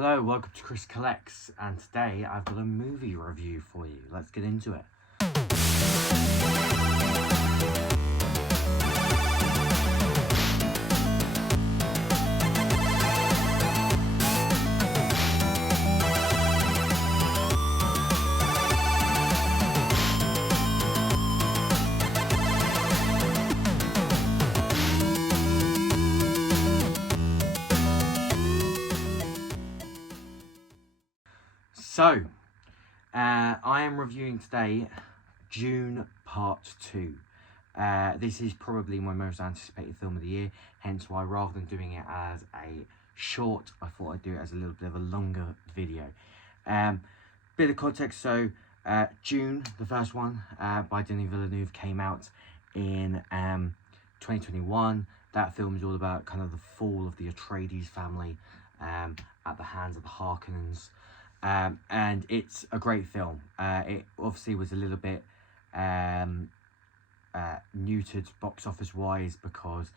Hello, welcome to Chris Collects, and today I've got a movie review for you. Let's get into it. So, I am reviewing today Dune Part 2. This is probably my most anticipated film of the year, hence why rather than doing it as a short, I thought I'd do it as a little bit of a longer video. Bit of context, so Dune, the first one, by Denis Villeneuve, came out in 2021. That film is all about kind of the fall of the Atreides family at the hands of the Harkonnens. And it's a great film. It obviously was a little bit neutered box office wise because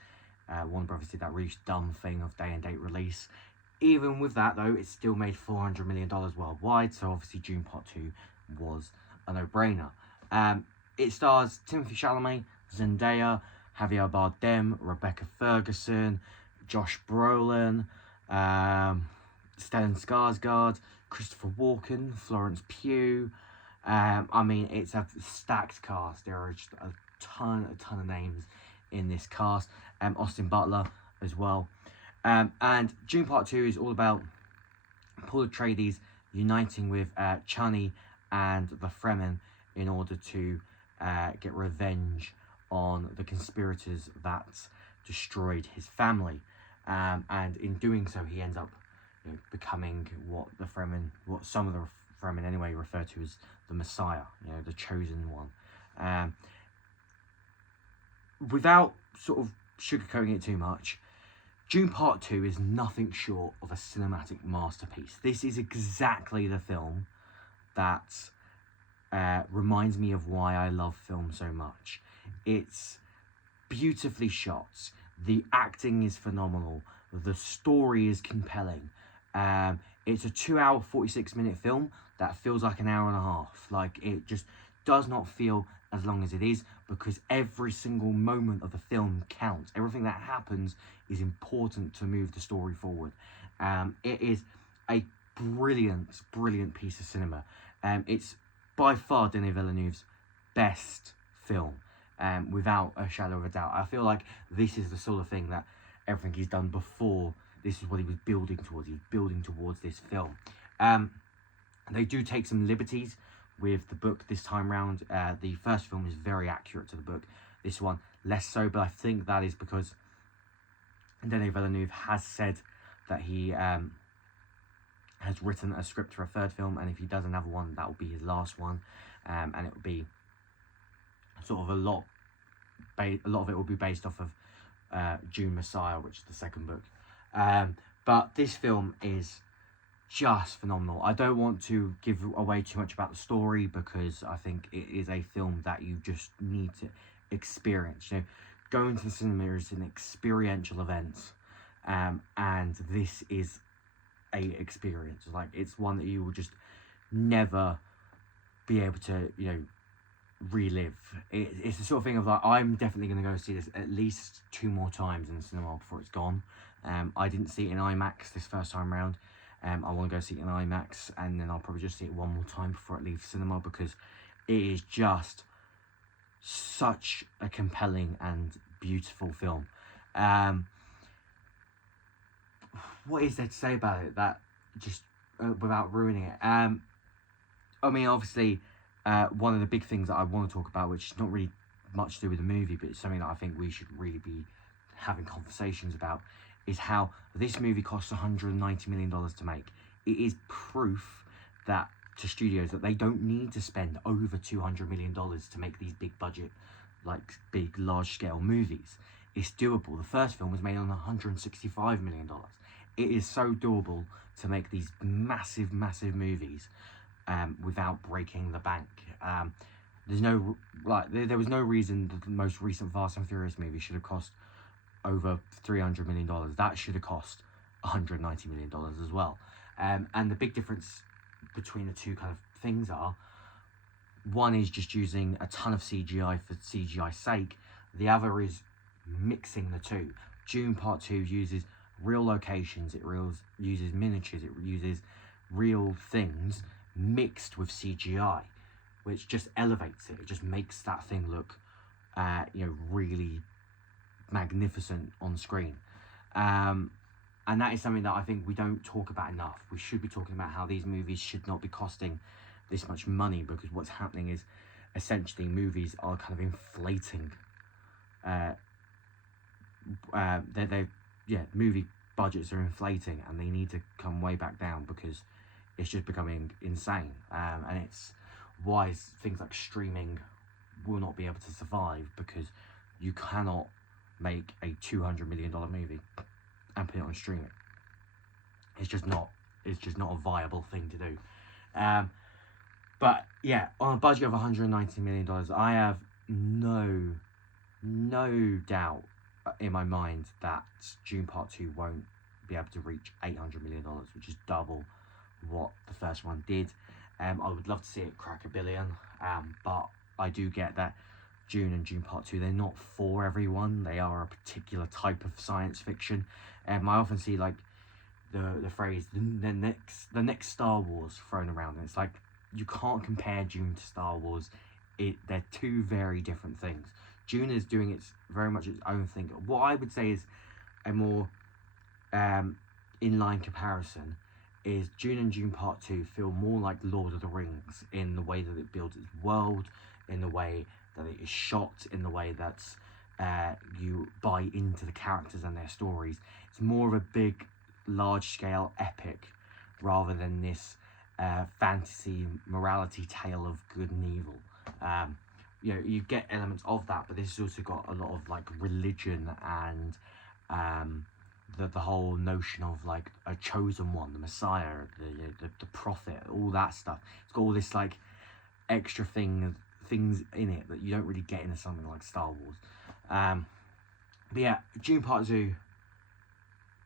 Warner Brothers did that really dumb thing of day and date release. Even with that though, it still made $400 million worldwide, so obviously Dune Part 2 was a no-brainer. It stars Timothée Chalamet, Zendaya, Javier Bardem, Rebecca Ferguson, Josh Brolin, Stellan Skarsgård, Christopher Walken, Florence Pugh. I mean, it's a stacked cast. There are just a ton of names in this cast. Austin Butler as well. And Dune Part 2 is all about Paul Atreides uniting with Chani and the Fremen in order to get revenge on the conspirators that destroyed his family. And in doing so, he ends up becoming what some of the Fremen anyway refer to as the Messiah, the chosen one. Without sort of sugarcoating it too much, Dune Part 2 is nothing short of a cinematic masterpiece. This is exactly the film that reminds me of why I love film so much. It's beautifully shot, the acting is phenomenal, the story is compelling. It's a 2-hour 46-minute film that feels like an hour and a half. Like, it just does not feel as long as it is, because every single moment of the film counts. Everything that happens is important to move the story forward. It is a brilliant piece of cinema. It's by far Denis Villeneuve's best film, without a shadow of a doubt. I feel like this is the sort of thing that everything he's done before, this is what he was building towards. He was building towards this film. They do take some liberties with the book this time round. The first film is very accurate to the book. This one, less so, but I think that is because Denis Villeneuve has said that he has written a script for a third film, and if he does another one, that will be his last one. And it will be sort of a lot of it will be based off of Dune Messiah, which is the second book. But this film is just phenomenal. I don't want to give away too much about the story because I think it is a film that you just need to experience. Going to the cinema is an experiential event, and this is a experience. Like, it's one that you will just never be able to, relive. It's the sort of thing of like, I'm definitely going to go see this at least 2 more times in the cinema before it's gone. I didn't see it in IMAX this first time round. I want to go see it in IMAX, and then I'll probably just see it one more time before it leaves cinema, because it is just such a compelling and beautiful film. What is there to say about it that just without ruining it? I mean, obviously, one of the big things that I want to talk about, which is not really much to do with the movie, but it's something that I think we should really be having conversations about, is how this movie costs $190 million to make. It is proof that to studios that they don't need to spend over $200 million to make these big budget, big large scale movies. It's doable. The first film was made on $165 million. It is so doable to make these massive movies without breaking the bank. There was no reason that the most recent Fast and Furious movie should have cost over $300 million. That should have cost $190 million as well. And the big difference between the two kind of things are, one is just using a ton of CGI for CGI's sake. The other is mixing the two. Dune Part 2 uses real locations, it uses miniatures, it uses real things mixed with CGI, which just elevates it. It just makes that thing look, really magnificent on screen. And that is something that I think we don't talk about enough. We should be talking about how these movies should not be costing this much money, because what's happening is essentially movies are kind of inflating. Movie budgets are inflating, and they need to come way back down because it's just becoming insane. And it's why things like streaming will not be able to survive, because you cannot make a $200 million movie and put it on streaming. It's just not a viable thing to do. But yeah, on a budget of $190 million, I have no doubt in my mind that Dune Part 2 won't be able to reach $800 million, which is double what the first one did. I would love to see it crack $1 billion, but I do get that Dune and Dune Part 2, they're not for everyone. They are a particular type of science fiction. I often see like the phrase the next Star Wars thrown around, and it's like, you can't compare Dune to Star Wars. They're two very different things. Dune is doing very much its own thing. What I would say is a more inline comparison is Dune and Dune Part 2 feel more like Lord of the Rings in the way that it builds its world, in the way that it is shot, in the way that you buy into the characters and their stories. It's more of a big, large-scale epic rather than this fantasy morality tale of good and evil. You get elements of that, but this has also got a lot of like religion and the whole notion of like a chosen one, the Messiah, the prophet, all that stuff. It's got all this like extra things in it that you don't really get in something like Star Wars. But yeah, Dune Part 2,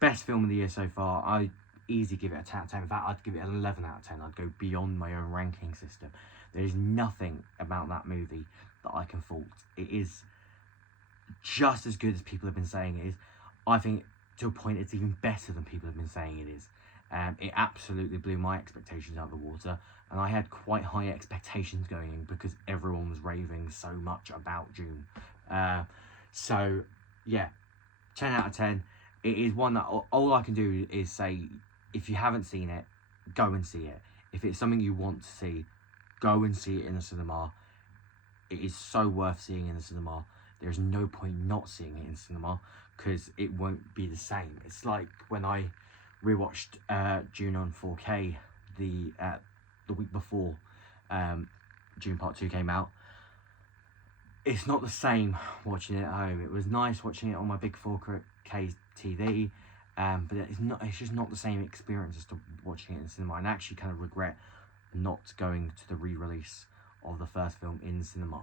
best film of the year so far. I easily give it a 10 out of 10. In fact, I'd give it an 11 out of 10. I'd go beyond my own ranking system. There is nothing about that movie that I can fault. It is just as good as people have been saying it is. I think to a point it's even better than people have been saying it is. It absolutely blew my expectations out of the water, and I had quite high expectations going in because everyone was raving so much about Dune. So yeah, 10 out of 10. It is one that all I can do is say, if you haven't seen it, go and see it. If it's something you want to see, go and see it in the cinema. It is so worth seeing in the cinema. There's no point not seeing it in cinema, because it won't be the same. It's like when I rewatched Dune on 4K the week before Dune Part 2 came out. It's not the same watching it at home. It was nice watching it on my big 4K TV, but it's just not the same experience as to watching it in cinema. And I actually kind of regret not going to the re-release of the first film in cinema,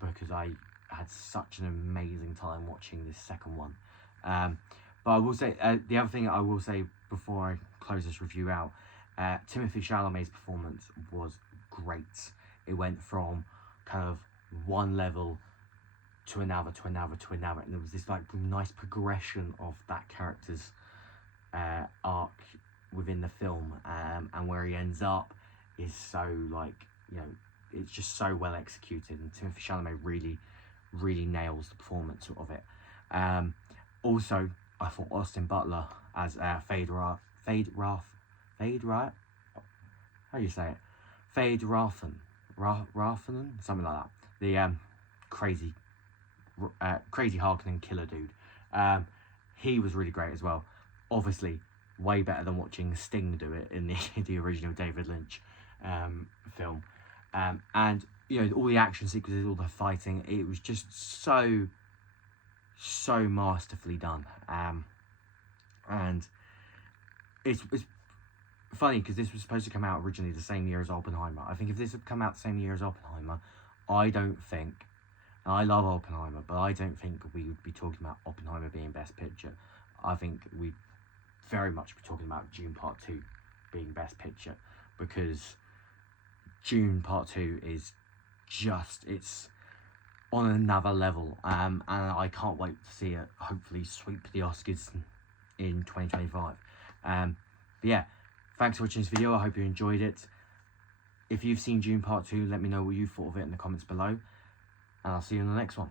because I had such an amazing time watching this second one. But I will say, the other thing I will say before I close this review out, Timothée Chalamet's performance was great. It went from kind of one level to another, and there was this like nice progression of that character's arc within the film, and where he ends up is so like, it's just so well executed, and Timothée Chalamet really nails the performance of it. Also, I thought Austin Butler as Fade Rathan, how do you say it? Fade Rathan, something like that. The crazy Harkonnen killer dude. He was really great as well. Obviously, way better than watching Sting do it in the original David Lynch film. And all the action sequences, all the fighting, it was just so masterfully done. And it's funny because this was supposed to come out originally the same year as Oppenheimer. I think if this had come out the same year as Oppenheimer, I don't think, and I love Oppenheimer, but I don't think we would be talking about Oppenheimer being Best Picture. I think we'd very much be talking about Dune Part 2 being Best Picture, because Dune Part 2 is just, it's on another level, and I can't wait to see it hopefully sweep the Oscars in 2025. But yeah, thanks for watching this video. I hope you enjoyed it. If you've seen Dune Part 2, let me know what you thought of it in the comments below, and I'll see you in the next one.